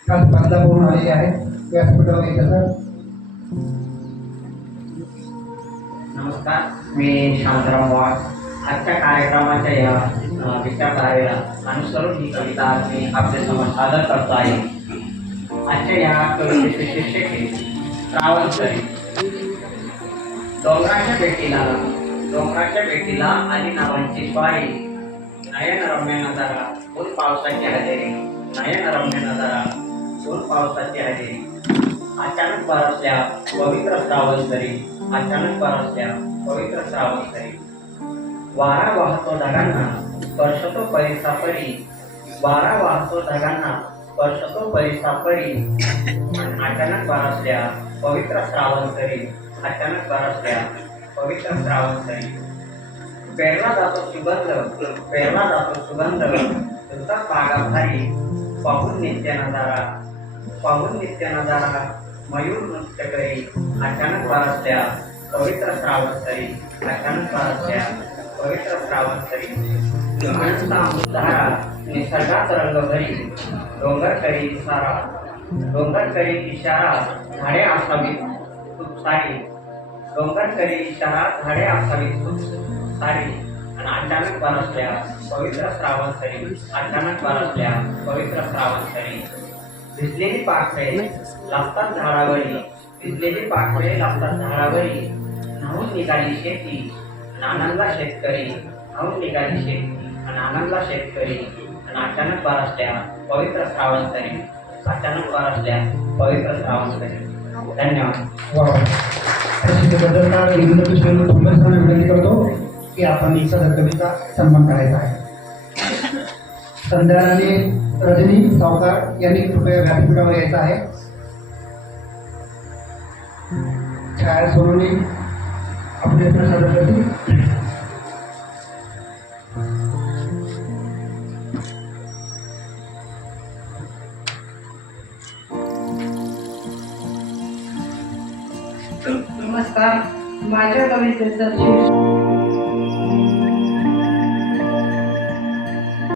स्पर्धा करून आलेली आहे. व्यासपीठावर नमस्कार मी शांताराम वाघ. आजच्या कार्यक्रमाच्या या विचारधारेला अनुसरून ही कविता आज मी आपल्यासमोर सादर करतो आहे. आजच्या या कवितेचे शीर्षक आहे श्रावणसरी डोंगराच्या भेटीला डोंगराच्या भेटीला आली नावांची स्वारी पावसाची हजेरी. नयन रम्य नजारा ऊन पावसाची हजेरी. अचानक बरसल्या पवित्र श्रावणसरी अचानक बरसल्या पवित्र श्रावणसरी वारा वाहतो ढगांना स्पर्शतो परिसापरी वारा वाहतो ढगांना स्पर्शतो परिसापरी अचानक बरसल्या पवित्र श्रावणसरी अचानक बरसल्या पवित्र श्रावणसरी प्रेरणा जातो सुगंध पेरला जातो सुगंध तुमचा पागा भारी पाहून नित्य नजारा पाहून नित्य नजारा मयूर नृत्य करी अचानक बरसल्या पवित्र श्रावणसरी अचानक बरसल्या पवित्र श्रावणसरी अनंत अमृतधारा निसर्गात रंग भरी डोंगर करी इशारा डोंगर करी इशारा झाडे असावीत खूप सारी डोंगर करी इशारा झाडे असावीत खूप सारी. आणि अचानक बरसल्या पवित्र श्रावणसरी अचानक बरसल्या पवित्र श्रावणसरी भिजलेली पाखरे लागतात झाडावरी. भिजलेली पाखरे लागतात झाडावरी. न्हावून निघाली शेती. आणि आनंदला शेतकरी न्हावून निघाली शेती. आणि आनंदला शेतकरी आणि अचानक बरसल्या पवित्र श्रावणसरी अचानक बरसल्या पवित्र श्रावणसरी धन्यवाद. वा प्रसिद्धीबद्दल इंग्रजी श्रेणी विनंती करतो. की आपण ही सदर कविता सन्मान करायचा आहे. संध्या रजनी सावकार यांनी कृपया व्यासपीठावर यायचं आहे. छाया सोनवणे आपले सादर करतील नमस्कार. माझ्या कवितेचं शीर्षक